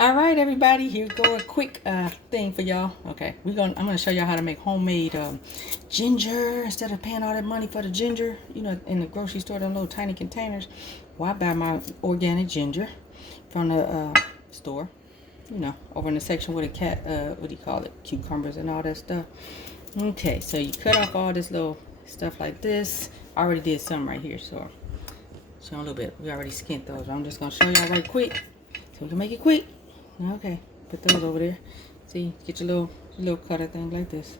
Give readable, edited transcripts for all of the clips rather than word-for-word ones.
All right, everybody, here go a quick thing for y'all. Okay, I'm gonna show y'all how to make homemade ginger. Instead of paying all that money for the ginger, you know, in the grocery store, them little tiny containers. Well, I buy my organic ginger from the store, you know, over in the section with a what do you call it, cucumbers and all that stuff. Okay, so you cut off all this little stuff like this. I already did some right here, so show a little bit. We already skinned those. I'm just gonna show y'all right quick so we can make it quick. Okay, put those over there. See, get your little cutter thing like this.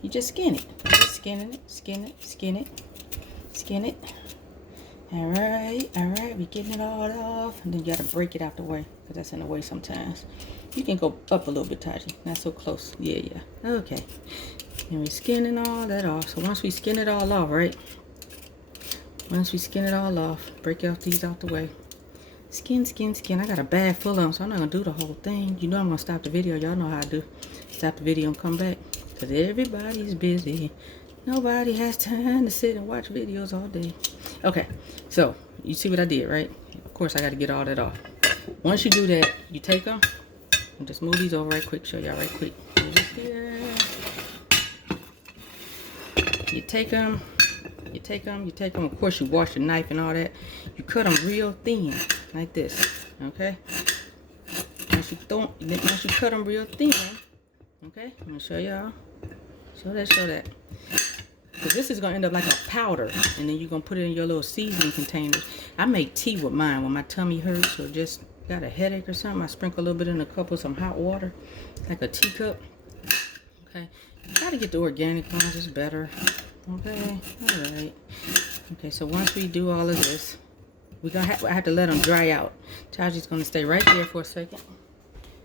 You just skin it. You're just skinning it, skin it, skin it, skin it. All right. We getting it all off, and then you gotta break it out the way because that's in the way sometimes. You can go up a little bit, Taji. Not so close. Yeah. Okay. And we skinning all that off. So once we skin it all off, right? Once we skin it all off, break off these out the way. Skin. I got a bag full of them, so I'm not going to do the whole thing. You know I'm going to stop the video. Y'all know how I do. Stop the video and come back. Because everybody's busy. Nobody has time to sit and watch videos all day. Okay, so you see what I did, right? Of course, I got to get all that off. Once you do that, you take them. And just move these over right quick. Show y'all right quick. Move this here. You take them. Of course, you wash your knife and all that. You cut them real thin, like this, okay? Once you cut them real thin, okay? I'm gonna show y'all. Show that. Because this is gonna end up like a powder, and then you're gonna put it in your little seasoning containers. I make tea with mine when my tummy hurts or just got a headache or something. I sprinkle a little bit in a cup with some hot water, like a teacup. Okay, you gotta get the organic ones, it's better. Okay, all right. Okay, so once we do all of this, I have to let them dry out. Taji's gonna stay right there for a second.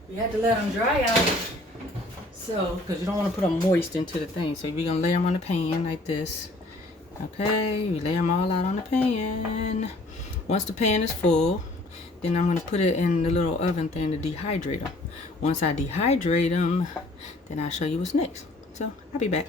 We have to let them dry out, so because you don't want to put them moist into the thing. So we're gonna lay them on the pan like this. Okay, we lay them all out on the pan. Once the pan is full, then I'm gonna put it in the little oven thing to dehydrate them. Once I dehydrate them, then I'll show you what's next. So I'll be back.